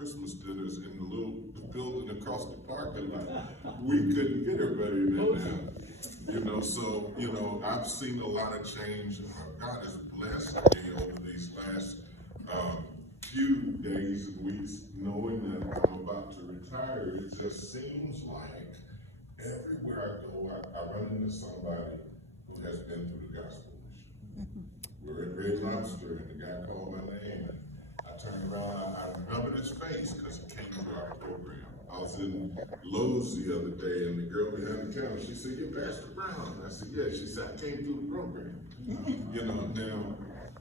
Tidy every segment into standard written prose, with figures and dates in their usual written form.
Christmas dinners in the little building across the parking lot. We couldn't get everybody in there now. You know, so, you know, I've seen a lot of change. God has blessed me over these last few days and weeks, knowing that I'm about to retire. It just seems like everywhere I go, I run into somebody who has been through the gospel mission. We're at Red Lobster, and the guy called my name, and I turned around. I remembered his face because he came to our program. I was in Lowe's the other day, and the girl behind the counter, she said, "You're Pastor Brown." I said, "Yeah." She said, "I came through the program." You know, now,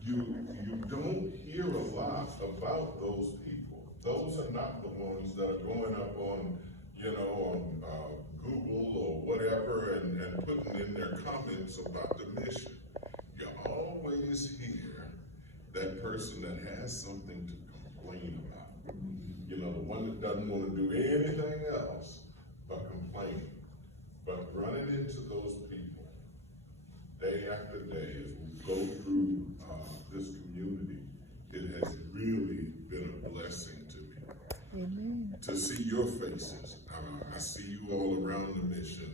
you don't hear a lot about those people. Those are not the ones that are going up on, you know, on Google or whatever and putting in their comments about the mission. You always hear that person that has something to complain about. You know, the one that doesn't want to do anything else but complain. But running into those people day after day as we go through this community, it has really been a blessing to me. Amen. To see your faces. I see you all around the mission.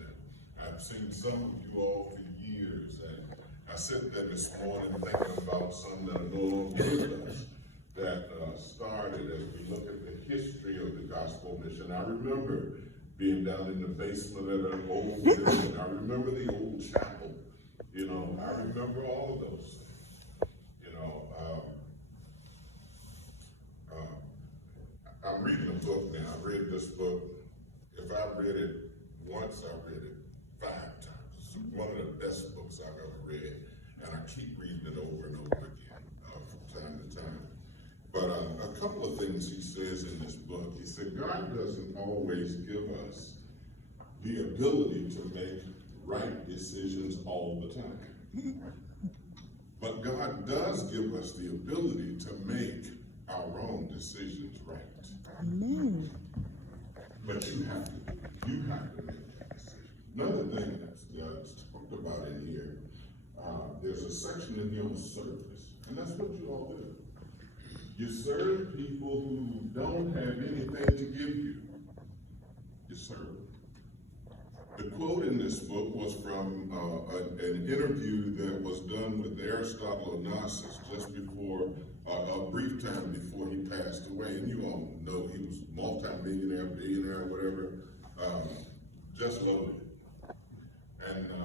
And I've seen some of you all for years. And I sat there this morning thinking about some that are no longer with us, that started as we look at the history of the gospel mission. I remember being down in the basement of an old building. I remember the old chapel. You know, I remember all of those things. You know, I'm reading a book now. I read this book. If I read it once, I read it 5 times. It's one of the best books I've ever read, and I keep reading it over and over again from time to time. But a couple of things he says in this book. He said, God doesn't always give us the ability to make right decisions all the time. But God does give us the ability to make our own decisions right. Amen. But you have to make that decision. Another thing that's talked about in here, there's a section in here on service, and that's what you all do. You serve people who don't have anything to give you. You serve them. The quote in this book was from an interview that was done with Aristotle Onassis just before, a brief time before he passed away. And you all know he was multi-millionaire, billionaire, whatever, just loaded. And